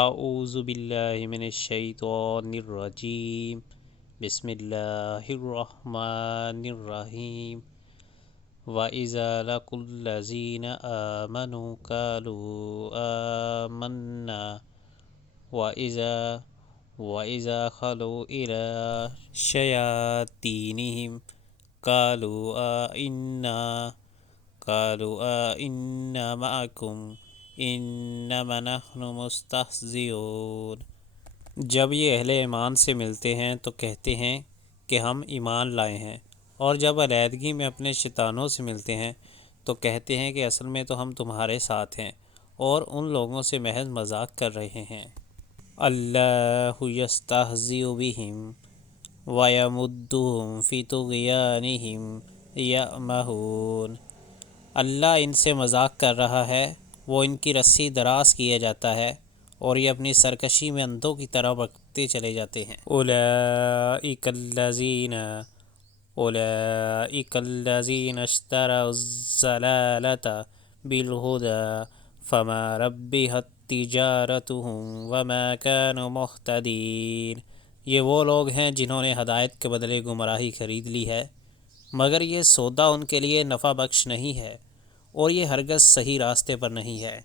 اعوذ باللہ من الشیطان الرجیم بسم اللہ الرحمن الرحیم وَإِذَا لَقُوا الَّذِينَ آمَنُوا قَالُوا آمَنَّا وَإِذَا خَلَوْا إِلَىٰ شَيَاطِينِهِمْ قَالُوا إِنَّا مَعَكُمْ إِنَّمَا نَحْنُ مُسْتَهْزِئُونَ۔ جب یہ اہل ایمان سے ملتے ہیں تو کہتے ہیں کہ ہم ایمان لائے ہیں، اور جب علیحدگی میں اپنے شیطانوں سے ملتے ہیں تو کہتے ہیں کہ اصل میں تو ہم تمہارے ساتھ ہیں اور ان لوگوں سے محض مذاق کر رہے ہیں۔ اللہ یستہزئ بہم ویمدہم فی طغیانہم یعمہون۔ اللہ ان سے مذاق کر رہا ہے، وہ ان کی رسی دراز کیے جاتا ہے اور یہ اپنی سرکشی میں اندھوں کی طرح بڑھتے چلے جاتے ہیں۔ اولئک الذین اشتروا الضلالۃ بالہدی فما ربحت تجارتہم وما کانوا مہتدین۔ یہ وہ لوگ ہیں جنہوں نے ہدایت کے بدلے گمراہی خرید لی ہے، مگر یہ سودا ان کے لیے نفع بخش نہیں ہے اور یہ ہرگز صحیح راستے پر نہیں ہے۔